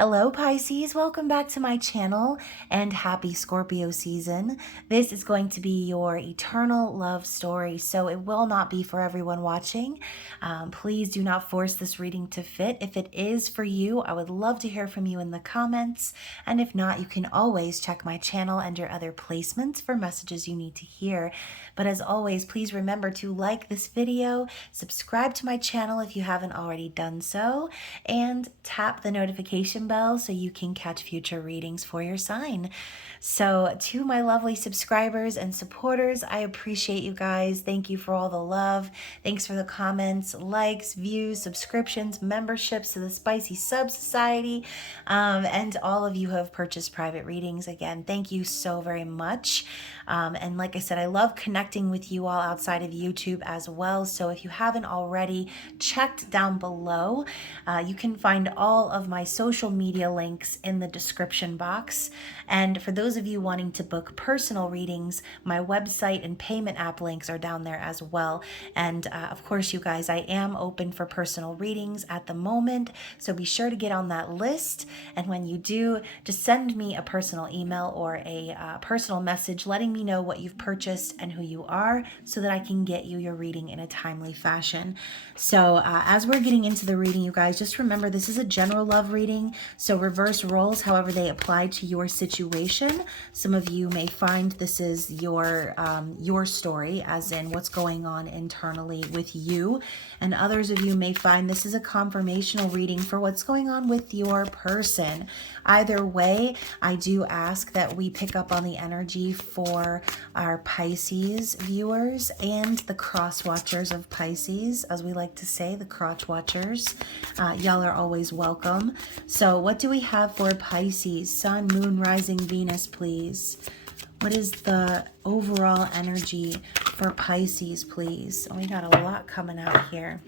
Hello Pisces, welcome back to my channel and happy Scorpio season. This is going to be your eternal love story, so it will not be for everyone watching. Please do not force this reading to fit. If it is for you, I would love to hear from you in the comments, and if not, you can always check my channel and your other placements for messages you need to hear. But as always, please remember to like this video, subscribe to my channel if you haven't already done so, and tap the notification bell so you can catch future readings for your sign. So to my lovely subscribers and supporters, I appreciate you guys. Thank you for all the love. Thanks for the comments, likes, views, subscriptions, memberships to the Spicy Sub Society, and all of you who have purchased private readings. Again, thank you so very much. And like I said, I love connecting with you all outside of YouTube as well. So if you haven't already checked down below, you can find all of my social media links in the description box. And for those of you wanting to book personal readings, my website and payment app links are down there as well. And of course, you guys, I am open for personal readings at the moment. So be sure to get on that list. And when you do, just send me a personal email or a personal message letting me know what you've purchased and who you are so that I can get you your reading in a timely fashion. So as we're getting into the reading, you guys, just remember this is a general love reading. So reverse roles however they apply to your situation. Some of you may find this is your story, as in what's going on internally with you. And others of you may find this is a confirmational reading for what's going on with your person. Either way, I do ask that we pick up on the energy for our Pisces viewers and the cross watchers of Pisces, as we like to say, the crotch watchers. Y'all are always welcome. So what do we have for Pisces? Sun, Moon, Rising, Venus, please. What is the overall energy for Pisces, please? Oh, we got a lot coming out here.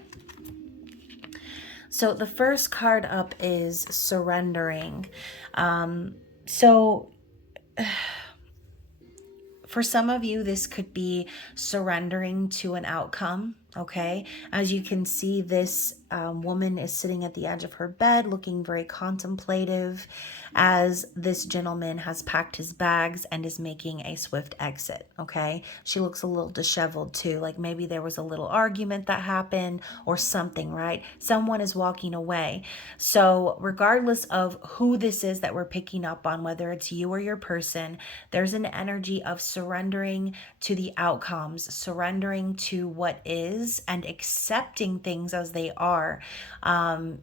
So the first card up is surrendering. For some of you, this could be surrendering to an outcome, okay? As you can see, this woman is sitting at the edge of her bed looking very contemplative as this gentleman has packed his bags and is making a swift exit, okay? She looks a little disheveled too, like maybe there was a little argument that happened or something, right? Someone is walking away. So regardless of who this is that we're picking up on, whether it's you or your person, there's an energy of surrendering to the outcomes, surrendering to what is, and accepting things as they are.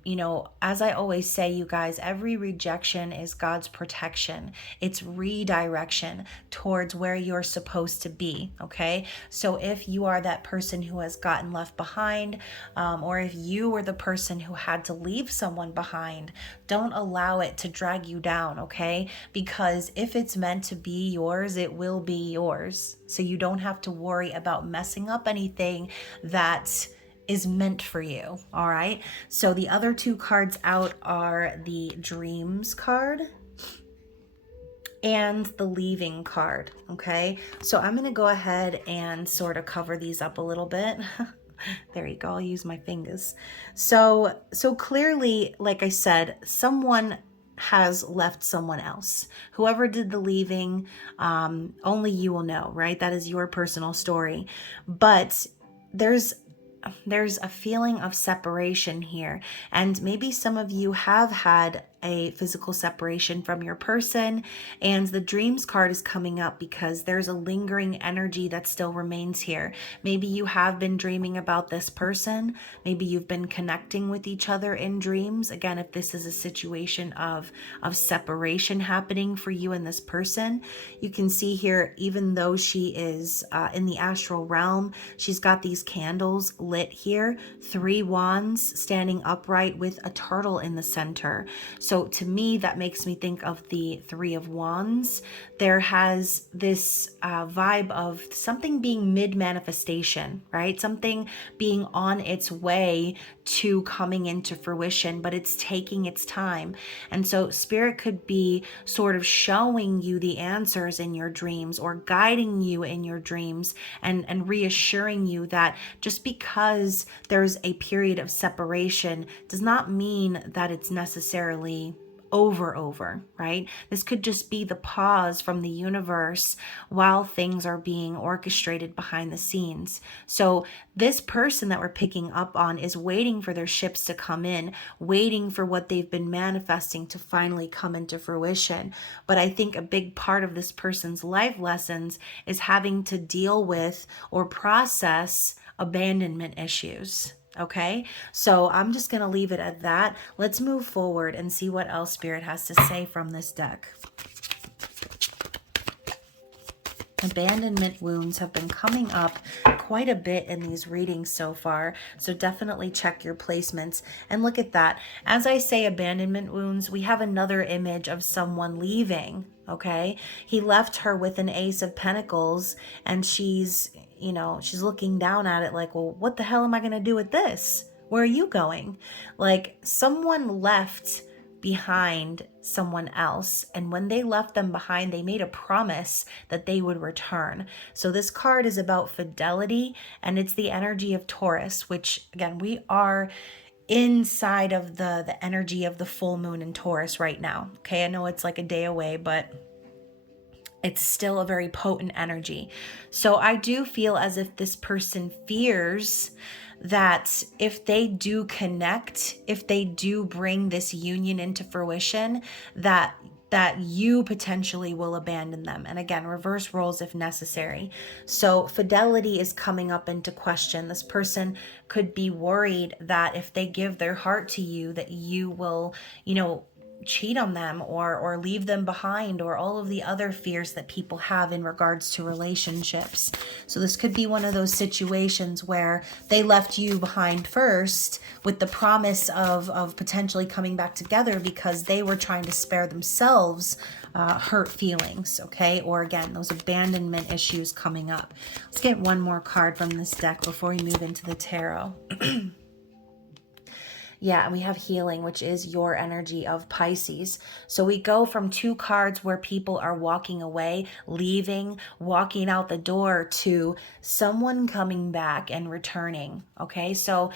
You know, as I always say, you guys, every rejection is God's protection. It's redirection towards where you're supposed to be, okay? So if you are that person who has gotten left behind, or if you were the person who had to leave someone behind, don't allow it to drag you down, okay? Because if it's meant to be yours, it will be yours. So you don't have to worry about messing up anything that is meant for you, all right? So the other two cards out are the Dreams card and the Leaving card, okay? So I'm gonna go ahead and sort of cover these up a little bit. There you go, I'll use my fingers. So clearly, like I said, someone has left someone else. Whoever did the leaving, only you will know, right? That is your personal story. But there's a feeling of separation here, and maybe some of you have had a physical separation from your person, and the Dreams card is coming up because there's a lingering energy that still remains here. Maybe you have been dreaming about this person. Maybe you've been connecting with each other in dreams. Again, if this is a situation of separation happening for you and this person, you can see here, even though she is in the astral realm, she's got these candles lit here, 3 wands standing upright with a turtle in the center. So to me, that makes me think of the 3 of Wands. There has this vibe of something being mid-manifestation, right? Something being on its way to coming into fruition, but it's taking its time. And so Spirit could be sort of showing you the answers in your dreams or guiding you in your dreams and reassuring you that just because there's a period of separation does not mean that it's necessarily over, right? This could just be the pause from the universe while things are being orchestrated behind the scenes. So this person that we're picking up on is waiting for their ships to come in, waiting for what they've been manifesting to finally come into fruition. But I think a big part of this person's life lessons is having to deal with or process abandonment issues. Okay, so I'm just going to leave it at that. Let's move forward and see what else Spirit has to say from this deck. Abandonment wounds have been coming up quite a bit in these readings so far, so definitely check your placements and look at that. As I say abandonment wounds, we have another image of someone leaving, okay? He left her with an Ace of Pentacles, and she's looking down at it like, well, what the hell am I going to do with this? Where are you going? Like, someone left behind someone else, and when they left them behind, they made a promise that they would return. So this card is about fidelity, and it's the energy of Taurus, which again, we are inside of the energy of the full moon in Taurus right now. Okay, I know it's like a day away, but it's still a very potent energy. So I do feel as if this person fears that if they do connect, if they do bring this union into fruition, that you potentially will abandon them. And again, reverse roles if necessary. So fidelity is coming up into question. This person could be worried that if they give their heart to you, that you will, cheat on them or leave them behind, or all of the other fears that people have in regards to relationships. So this could be one of those situations where they left you behind first with the promise of potentially coming back together because they were trying to spare themselves hurt feelings, okay? Or again, those abandonment issues coming up. Let's get one more card from this deck before we move into the tarot. Yeah, and we have healing, which is your energy of Pisces. So we go from two cards where people are walking away, leaving, walking out the door, to someone coming back and returning. Okay, so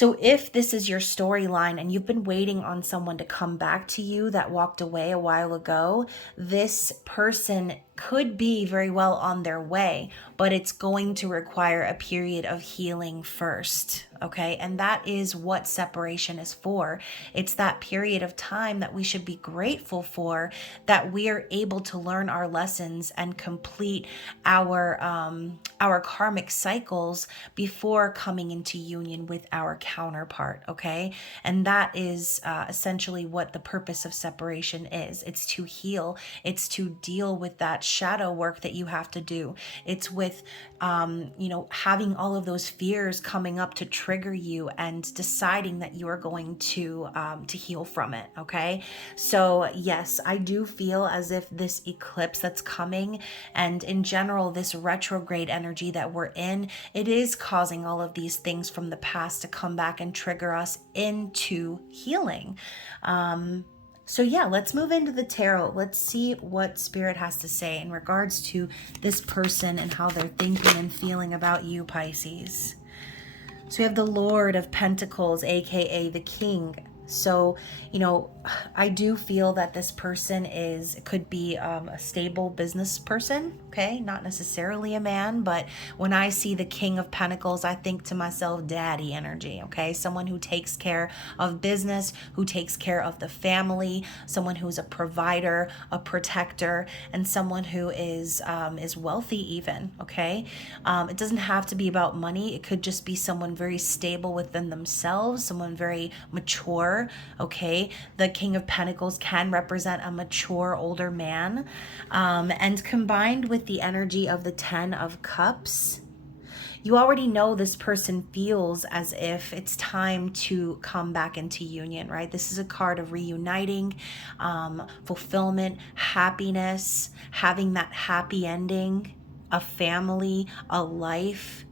if this is your storyline and you've been waiting on someone to come back to you that walked away a while ago, this person could be very well on their way, but it's going to require a period of healing first, okay? And that is what separation is for. It's that period of time that we should be grateful for, that we are able to learn our lessons and complete our karmic cycles before coming into union with our counterpart, okay? And that is essentially what the purpose of separation is. It's to heal. It's to deal with that shadow work that you have to do. It's with having all of those fears coming up to trigger you and deciding that you are going to heal from it. Okay, so yes, I do feel as if this eclipse that's coming, and in general this retrograde energy that we're in, it is causing all of these things from the past to come back and trigger us into healing. So yeah, let's move into the tarot. Let's see what Spirit has to say in regards to this person and how they're thinking and feeling about you, Pisces. So we have the Lord of Pentacles, aka the King. So, I do feel that this person could be a stable business person, okay? Not necessarily a man, but when I see the King of Pentacles, I think to myself, daddy energy, okay? Someone who takes care of business, who takes care of the family, someone who's a provider, a protector, and someone who is wealthy even, okay? It doesn't have to be about money. It could just be someone very stable within themselves, someone very mature, okay? The King of Pentacles can represent a mature older man, and combined with the energy of the Ten of Cups, you already know this person feels as if it's time to come back into union, right? This is a card of reuniting, fulfillment, happiness, having that happy ending, a family, a life.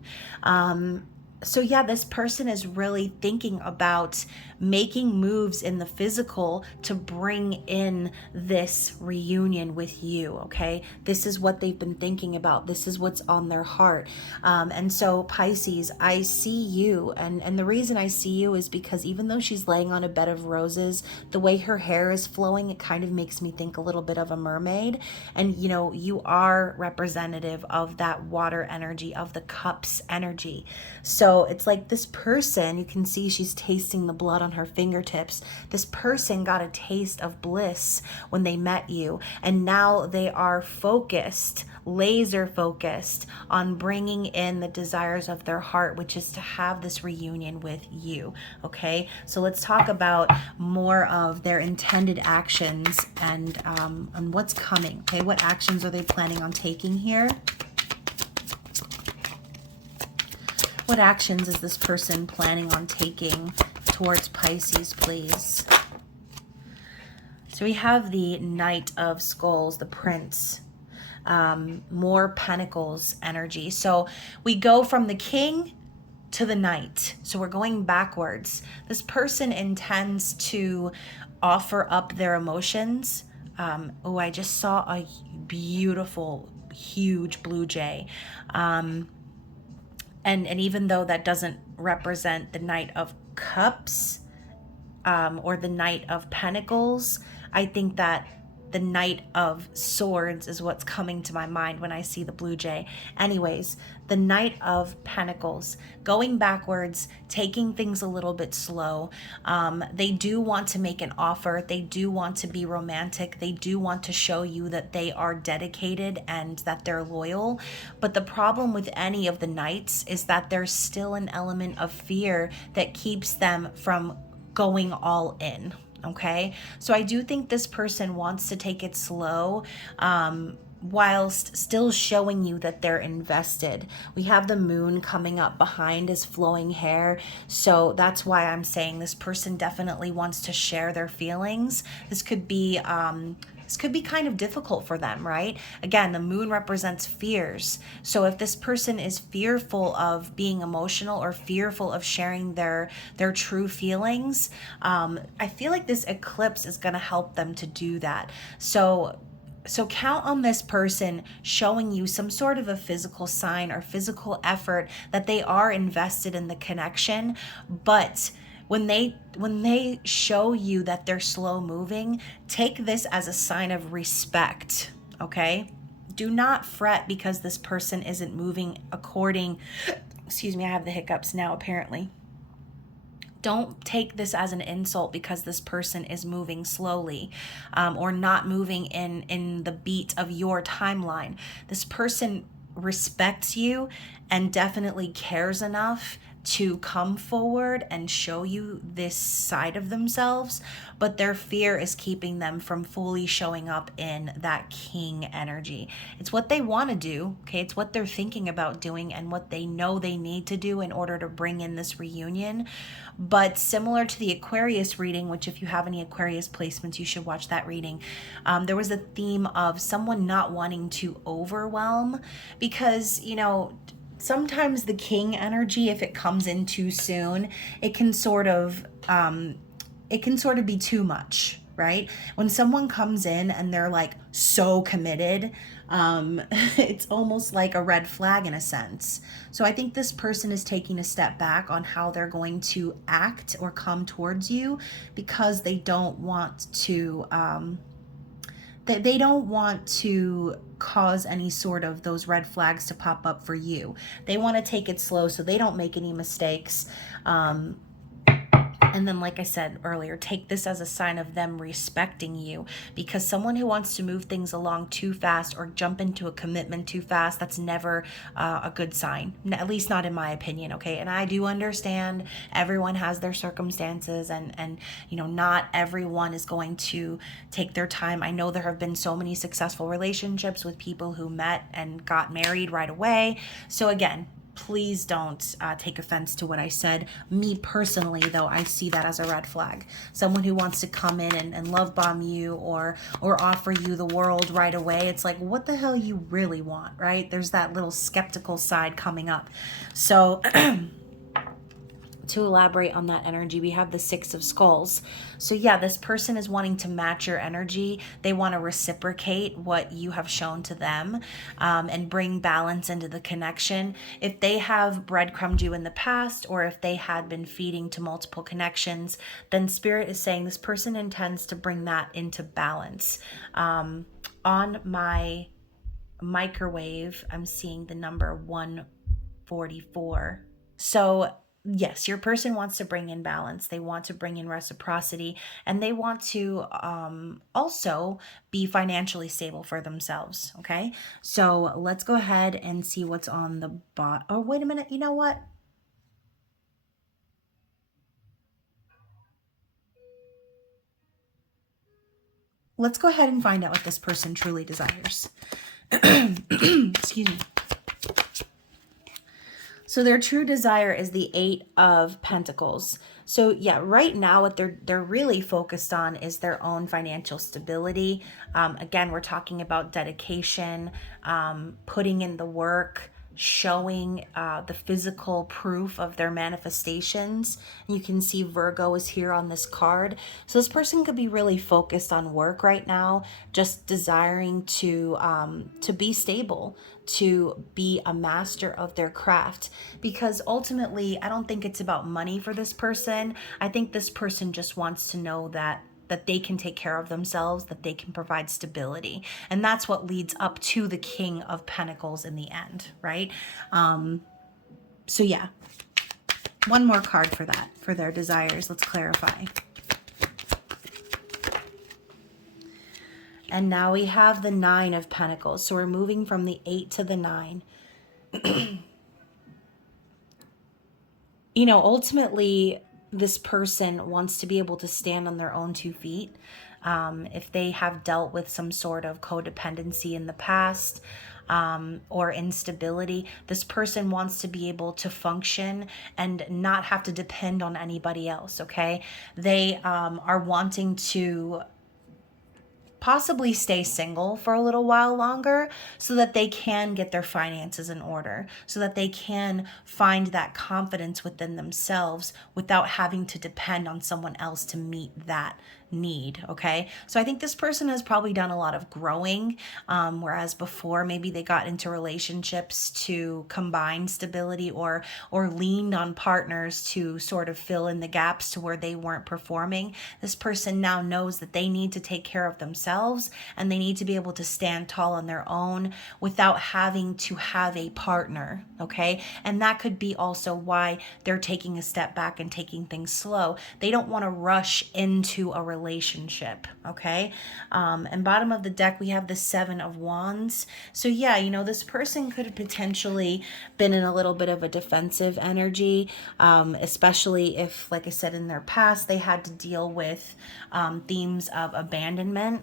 So yeah, this person is really thinking about making moves in the physical to bring in this reunion with you, okay? This is what they've been thinking about. This is what's on their heart. And so Pisces, I see you. And the reason I see you is because even though she's laying on a bed of roses, the way her hair is flowing, it kind of makes me think a little bit of a mermaid. And you know, you are representative of that water energy, of the cups energy. So it's like this person, you can see she's tasting the blood on her fingertips. This person got a taste of bliss when they met you, and now they are focused, laser focused on bringing in the desires of their heart, which is to have this reunion with you. Okay, so let's talk about more of their intended actions and what's coming. Okay, what actions are they planning on taking here? What actions is this person planning on taking towards Pisces, please? So we have the Knight of Skulls, the Prince, more Pentacles energy. So we go from the King to the Knight. So we're going backwards. This person intends to offer up their emotions. Oh, I just saw a beautiful, huge blue jay. And even though that doesn't represent the Knight of Cups or the Knight of Pentacles, I think that the Knight of Swords is what's coming to my mind when I see the blue jay. Anyways, the Knight of Pentacles, going backwards, taking things a little bit slow. They do want to make an offer. They do want to be romantic. They do want to show you that they are dedicated and that they're loyal. But the problem with any of the Knights is that there's still an element of fear that keeps them from going all in. Okay, so I do think this person wants to take it slow, whilst still showing you that they're invested. We have the moon coming up behind his flowing hair, so that's why I'm saying this person definitely wants to share their feelings. This could be kind of difficult for them, right? Again, the moon represents fears. So if this person is fearful of being emotional or fearful of sharing their true feelings, I feel like this eclipse is going to help them to do that. So count on this person showing you some sort of a physical sign or physical effort that they are invested in the connection. But when they show you that they're slow moving, take this as a sign of respect, okay? Do not fret because this person isn't moving according, excuse me, I have the hiccups now apparently. Don't take this as an insult because this person is moving slowly or not moving in the beat of your timeline. This person respects you and definitely cares enough to come forward and show you this side of themselves, but their fear is keeping them from fully showing up in that king energy. It's what they want to do, okay? It's what they're thinking about doing and what they know they need to do in order to bring in this reunion. But similar to the Aquarius reading, which if you have any Aquarius placements, you should watch that reading. There was a theme of someone not wanting to overwhelm because, you know, sometimes the king energy, if it comes in too soon, it can sort of be too much, right? When someone comes in and they're like so committed, it's almost like a red flag in a sense. So I think this person is taking a step back on how they're going to act or come towards you because they don't want to they don't want to cause any sort of those red flags to pop up for you. They want to take it slow so they don't make any mistakes. And then, like I said earlier, take this as a sign of them respecting you, because someone who wants to move things along too fast or jump into a commitment too fast, that's never a good sign, at least not in my opinion, okay? And I do understand everyone has their circumstances and you know, not everyone is going to take their time. I know there have been so many successful relationships with people who met and got married right away. So again, please don't take offense to what I said. Me personally, though, I see that as a red flag. Someone who wants to come in and love bomb you or offer you the world right away. It's like, what the hell you really want, right? There's that little skeptical side coming up. So to elaborate on that energy, we have the Six of Skulls. So yeah, this person is wanting to match your energy. They want to reciprocate what you have shown to them, and bring balance into the connection. If they have breadcrumbed you in the past, or if they had been feeding to multiple connections, then Spirit is saying this person intends to bring that into balance. On my microwave, I'm seeing the number 144. So yes, your person wants to bring in balance. They want to bring in reciprocity, and they want to also be financially stable for themselves. Okay, so let's go ahead and see what's on the bot. Oh, wait a minute. You know what? Let's go ahead and find out what this person truly desires. Excuse me. So their true desire is the Eight of Pentacles. So yeah, right now what they're really focused on is their own financial stability. Again, we're talking about dedication, putting in the work, showing the physical proof of their manifestations. You can see Virgo is here on this card. So this person could be really focused on work right now, just desiring to be stable, to be a master of their craft. Because ultimately, I don't think it's about money for this person. I think this person just wants to know that they can take care of themselves, that they can provide stability. And that's what leads up to the King of Pentacles in the end, right? So yeah, one more card for that, for their desires. Let's clarify. And now we have the Nine of Pentacles. So we're moving from the 8 to the 9. You know, ultimately, this person wants to be able to stand on their own 2 feet. If they have dealt with some sort of codependency in the past, or instability, this person wants to be able to function and not have to depend on anybody else, okay? They are wanting to possibly stay single for a little while longer so that they can get their finances in order, so that they can find that confidence within themselves without having to depend on someone else to meet that need. Okay, so I think this person has probably done a lot of growing, whereas before maybe they got into relationships to combine stability, or leaned on partners to sort of fill in the gaps to where they weren't performing. This person now knows that they need to take care of themselves, and they need to be able to stand tall on their own without having to have a partner. Okay, and that could be also why they're taking a step back and taking things slow. They don't want to rush into a relationship. Okay, and bottom of the deck we have the Seven of Wands. So yeah, you know, this person could have potentially been in a little bit of a defensive energy, especially if, like I said, in their past they had to deal with themes of abandonment.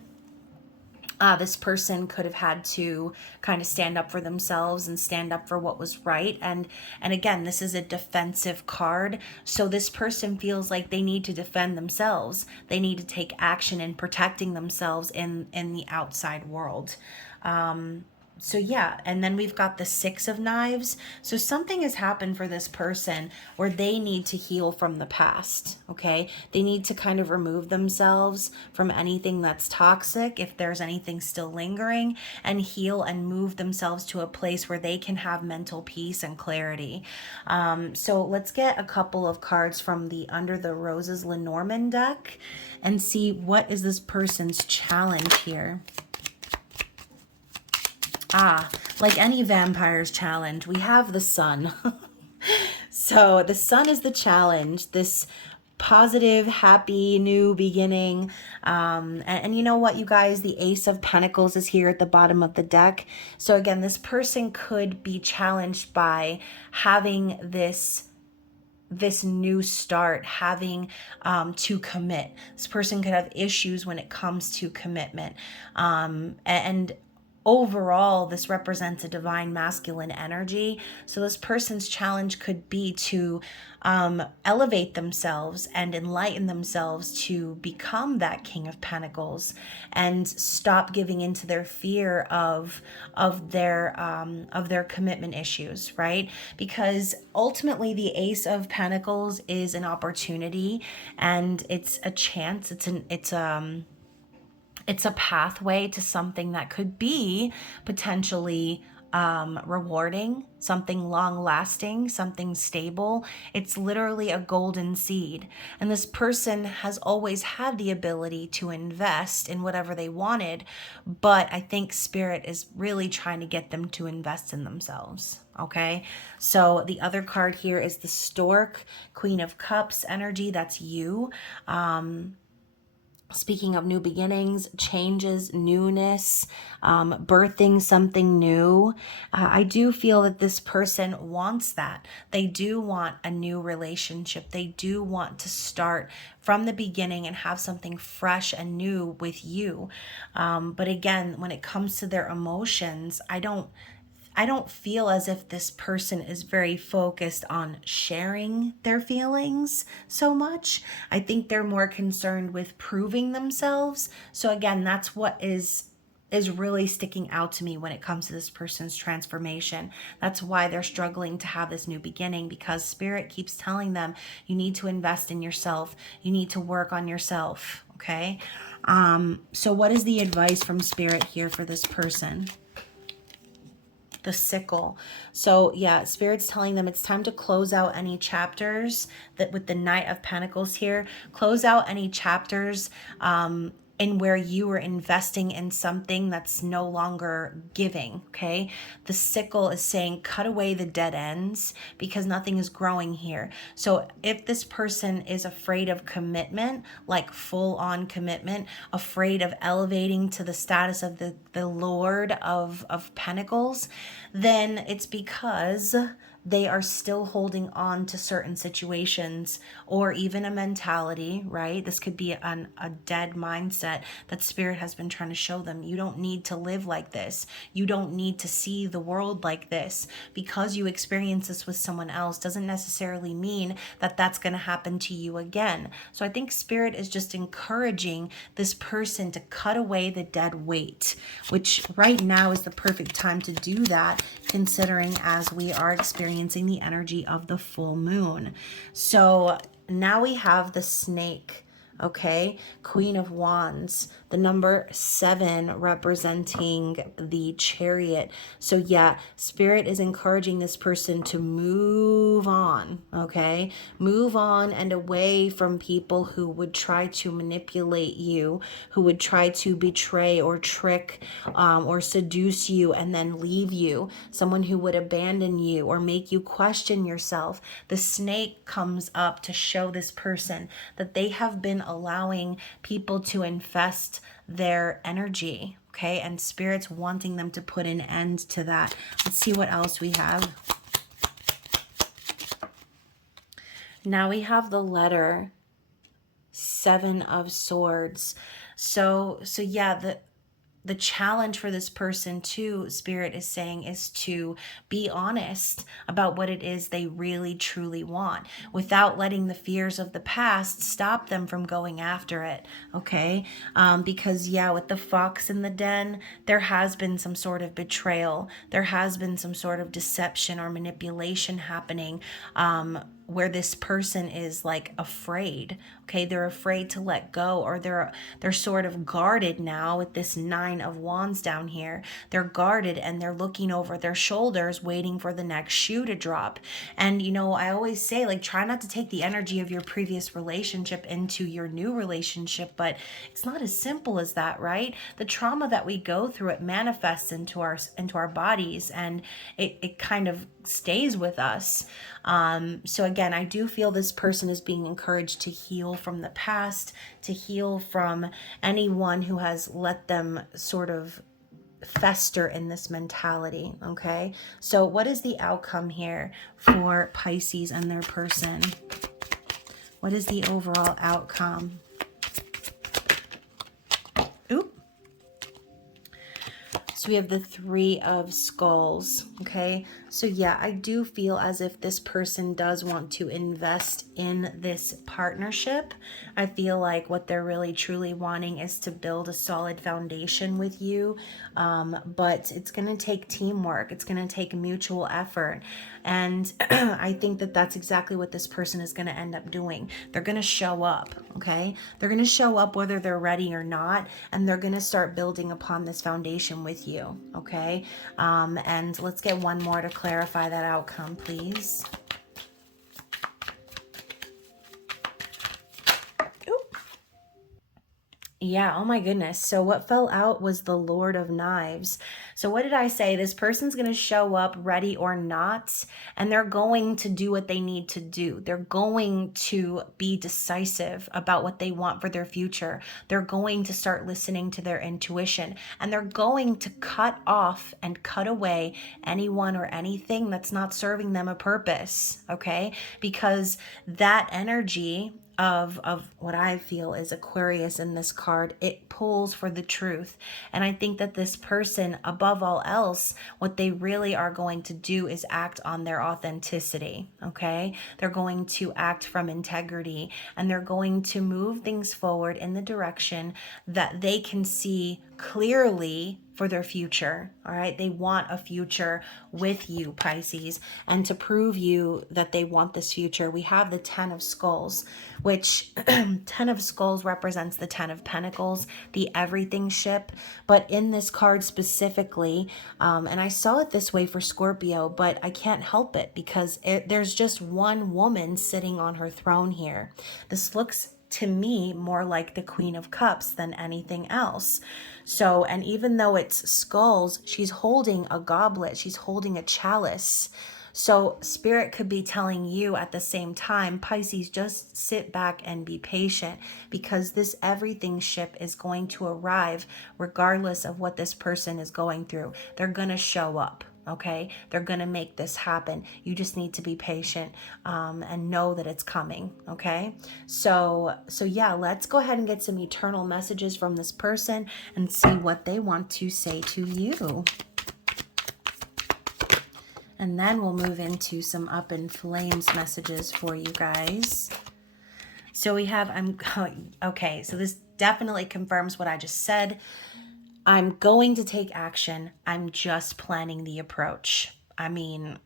This person could have had to kind of stand up for themselves and stand up for what was right. And again, this is a defensive card. So this person feels like they need to defend themselves. They need to take action in protecting themselves in the outside world. So yeah, and then we've got the Six of Knives. So something has happened for this person where they need to heal from the past, okay? They need to kind of remove themselves from anything that's toxic, if there's anything still lingering, and heal and move themselves to a place where they can have mental peace and clarity. So let's get a couple of cards from the Under the Roses Lenormand deck and see what is this person's challenge here. Like any vampire's challenge, we have the Sun. So the Sun is the challenge, this positive, happy, new beginning. And you know what, you guys, the Ace of Pentacles is here at the bottom of the deck. So again, this person could be challenged by having this new start, having to commit. This person could have issues when it comes to commitment. And overall, this represents a divine masculine energy. So this person's challenge could be to elevate themselves and enlighten themselves to become that King of Pentacles, and stop giving into their fear of their commitment issues, right? Because ultimately, the Ace of Pentacles is an opportunity, and it's a chance. It's a pathway to something that could be potentially rewarding, something long lasting, something stable. It's literally a golden seed. And this person has always had the ability to invest in whatever they wanted. But I think Spirit is really trying to get them to invest in themselves. Okay. So the other card here is the Stork, Queen of Cups energy. That's you. Speaking of new beginnings, changes, newness, birthing something new. I do feel that this person wants that. They do want a new relationship. They do want to start from the beginning and have something fresh and new with you. But again, when it comes to their emotions, I don't feel as if this person is very focused on sharing their feelings so much. I think they're more concerned with proving themselves. So again, that's what is really sticking out to me when it comes to this person's transformation. That's why they're struggling to have this new beginning, because Spirit keeps telling them, you need to invest in yourself. You need to work on yourself. Okay. So what is the advice from Spirit here for this person? The Sickle. So yeah, Spirit's telling them it's time to close out any chapters that, with the Knight of Pentacles here, close out any chapters in where you were investing in something that's no longer giving. Okay. The Sickle is saying cut away the dead ends, because nothing is growing here. So if this person is afraid of commitment, like full on commitment, afraid of elevating to the status of the Lord of Pentacles, then it's because they are still holding on to certain situations, or even a mentality, right? This could be a dead mindset that Spirit has been trying to show them. You don't need to live like this. You don't need to see the world like this. Because you experience this with someone else doesn't necessarily mean that that's going to happen to you again. So I think Spirit is just encouraging this person to cut away the dead weight, which right now is the perfect time to do that, considering as we are experiencing the energy of the full moon. So now we have the Snake, okay? Queen of Wands, the number 7 representing the Chariot. So yeah, Spirit is encouraging this person to move on, okay? Move on and away from people who would try to manipulate you, who would try to betray or trick or seduce you and then leave you. Someone who would abandon you or make you question yourself. The Snake comes up to show this person that they have been allowing people to infest their energy, okay? And Spirit's wanting them to put an end to that. Let's see what else we have. Now we have the letter 7 of Swords. So yeah, the challenge for this person too, Spirit is saying, is to be honest about what it is they really truly want, without letting the fears of the past stop them from going after it. Okay. Because yeah, with the fox in the den, there has been some sort of betrayal. There has been some sort of deception or manipulation happening, where this person is like afraid. Okay, they're afraid to let go, or they're sort of guarded now with this 9 of Wands down here. They're guarded and they're looking over their shoulders, waiting for the next shoe to drop. And you know, I always say, like, try not to take the energy of your previous relationship into your new relationship, but it's not as simple as that, right? The trauma that we go through, it manifests into our bodies, and it kind of stays with us. So again, I do feel this person is being encouraged to heal from the past, to heal from anyone who has let them sort of fester in this mentality. Okay, so what is the outcome here for Pisces and their person? What is the overall outcome? Oop. So we have the Three of Skulls, okay? So yeah, I do feel as if this person does want to invest in this partnership. I feel like what they're really truly wanting is to build a solid foundation with you, but it's going to take teamwork. It's going to take mutual effort. And I think that that's exactly what this person is going to end up doing. They're going to show up, okay? They're going to show up whether they're ready or not, and they're going to start building upon this foundation with you, okay? And let's get one more to clarify that outcome, please. Yeah, oh my goodness. So what fell out was the Lord of Knives. So what did I say? This person's going to show up ready or not, and they're going to do what they need to do. They're going to be decisive about what they want for their future. They're going to start listening to their intuition, and they're going to cut off and cut away anyone or anything that's not serving them a purpose, okay? Because that energy of what I feel is Aquarius in this card, it pulls for the truth. And I think that this person, above all else, what they really are going to do is act on their authenticity, okay? They're going to act from integrity, and they're going to move things forward in the direction that they can see clearly for their future, all right? They want a future with you, Pisces, and to prove you that they want this future, we have the Ten of Skulls, which Ten of Skulls represents the Ten of Pentacles, the everything ship, but in this card specifically, and I saw it this way for Scorpio, but I can't help it because there's just one woman sitting on her throne here. This looks to me more like the Queen of Cups than anything else. So, and even though it's skulls, she's holding a goblet, she's holding a chalice. So Spirit could be telling you at the same time, Pisces, just sit back and be patient, because this everything ship is going to arrive regardless of what this person is going through. They're going to show up. Okay, they're gonna make this happen. You just need to be patient and know that it's coming. Okay, so yeah, let's go ahead and get some eternal messages from this person and see what they want to say to you. And then we'll move into some up in flames messages for you guys. So we have, okay, so this definitely confirms what I just said. I'm going to take action. I'm just planning the approach. I mean,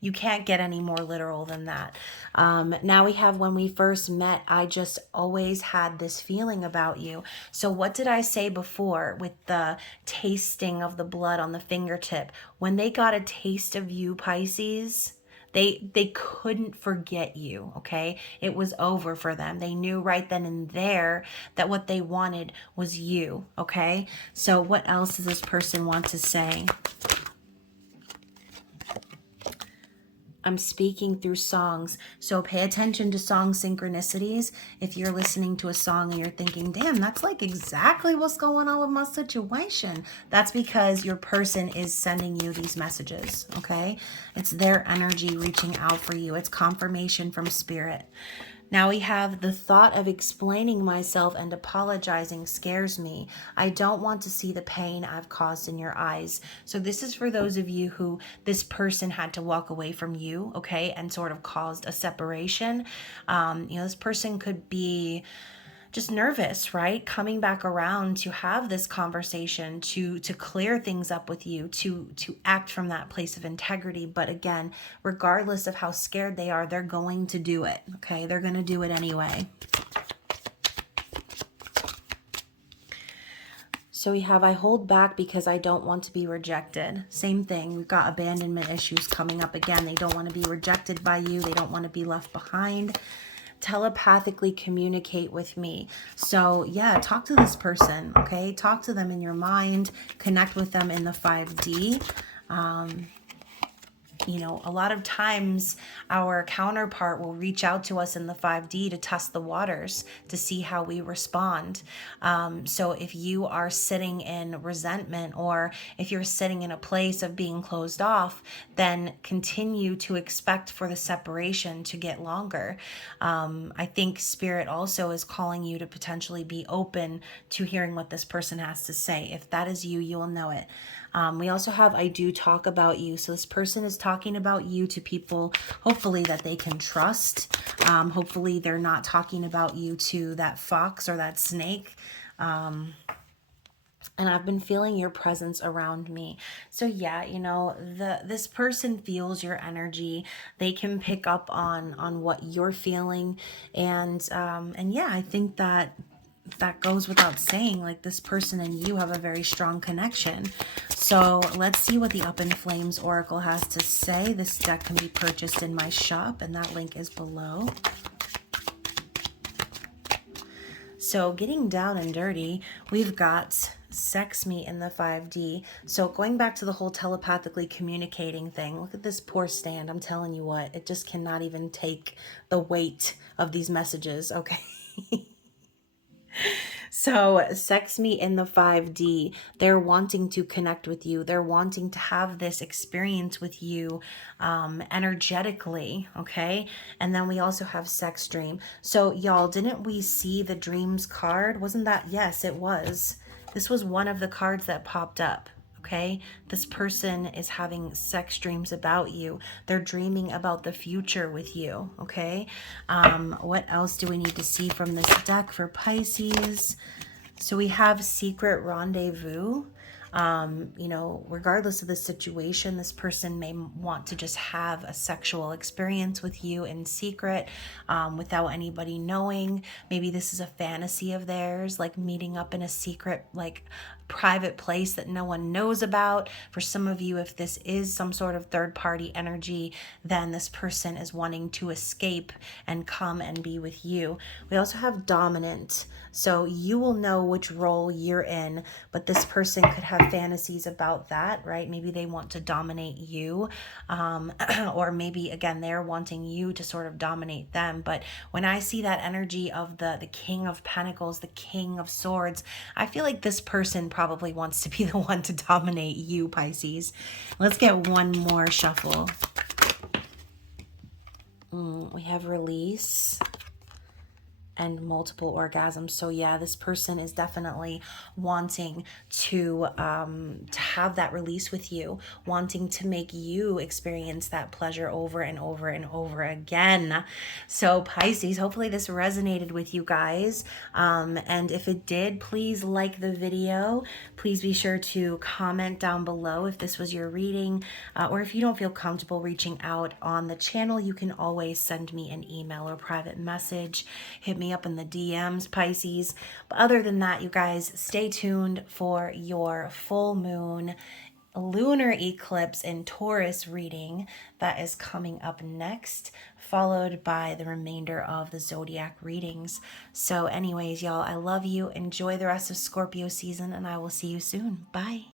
you can't get any more literal than that. Now we have, when we first met, I just always had this feeling about you. So what did I say before with the tasting of the blood on the fingertip? When they got a taste of you, Pisces, they couldn't forget you, okay? It was over for them. They knew right then and there that what they wanted was you, okay? So what else does this person want to say? I'm speaking through songs. So pay attention to song synchronicities. If you're listening to a song and you're thinking, damn, that's like exactly what's going on with my situation, that's because your person is sending you these messages, okay? It's their energy reaching out for you. It's confirmation from Spirit. Now we have the thought of explaining myself and apologizing scares me. I don't want to see the pain I've caused in your eyes. So this is for those of you who this person had to walk away from you, okay, and sort of caused a separation. This person could be just nervous, right? Coming back around to have this conversation, to clear things up with you, to act from that place of integrity. But again, regardless of how scared they are, they're going to do it, okay? They're going to do it anyway. So we have, I hold back because I don't want to be rejected. Same thing. We've got abandonment issues coming up again. They don't want to be rejected by you. They don't want to be left behind. Telepathically communicate with me. So yeah, talk to this person, okay? Talk to them in your mind, connect with them in the 5D. a lot of times our counterpart will reach out to us in the 5D to test the waters, to see how we respond. So if you are sitting in resentment, or if you're sitting in a place of being closed off, then continue to expect for the separation to get longer. I think Spirit also is calling you to potentially be open to hearing what this person has to say. If that is you, you will know it. We also have I do talk about you. So this person is talking about you to people, hopefully, that they can trust. Hopefully they're not talking about you to that fox or that snake. And I've been feeling your presence around me. So yeah, this person feels your energy. They can pick up on what you're feeling, and yeah, I think that goes without saying. Like, this person and you have a very strong connection. So let's see what the Up in Flames Oracle has to say. This deck can be purchased in my shop, and that link is below. So getting down and dirty, we've got sex me in the 5D. So going back to the whole telepathically communicating thing, look at this poor stand. I'm telling you what, it just cannot even take the weight of these messages, okay? So sex me in the 5D. They're wanting to connect with you. They're wanting to have this experience with you energetically, okay? And then we also have sex dream. So y'all, didn't we see the dreams card? Wasn't that? Yes, it was. This was one of the cards that popped up. Okay, this person is having sex dreams about you. They're dreaming about the future with you. Okay, what else do we need to see from this deck for Pisces? So we have secret rendezvous. Regardless of the situation, this person may want to just have a sexual experience with you in secret, without anybody knowing. Maybe this is a fantasy of theirs, like meeting up in a secret, like private place that no one knows about. For some of you, if this is some sort of third party energy, then this person is wanting to escape and come and be with you. We also have dominant. So you will know which role you're in, but this person could have fantasies about that, right? Maybe they want to dominate you, or maybe, again, they're wanting you to sort of dominate them. But when I see that energy of the King of Pentacles, the King of Swords, I feel like this person probably wants to be the one to dominate you, Pisces. Let's get one more shuffle. We have release and multiple orgasms. So yeah, this person is definitely wanting to have that release with you, wanting to make you experience that pleasure over and over and over again. So Pisces, hopefully this resonated with you guys. And if it did, please like the video. Please be sure to comment down below if this was your reading, or if you don't feel comfortable reaching out on the channel, you can always send me an email or private message. Hit me up in the DMs, Pisces. But other than that, you guys, stay tuned for your full moon lunar eclipse in Taurus reading that is coming up next, followed by the remainder of the zodiac readings. So anyways, y'all, I love you. Enjoy the rest of Scorpio season, and I will see you soon. Bye.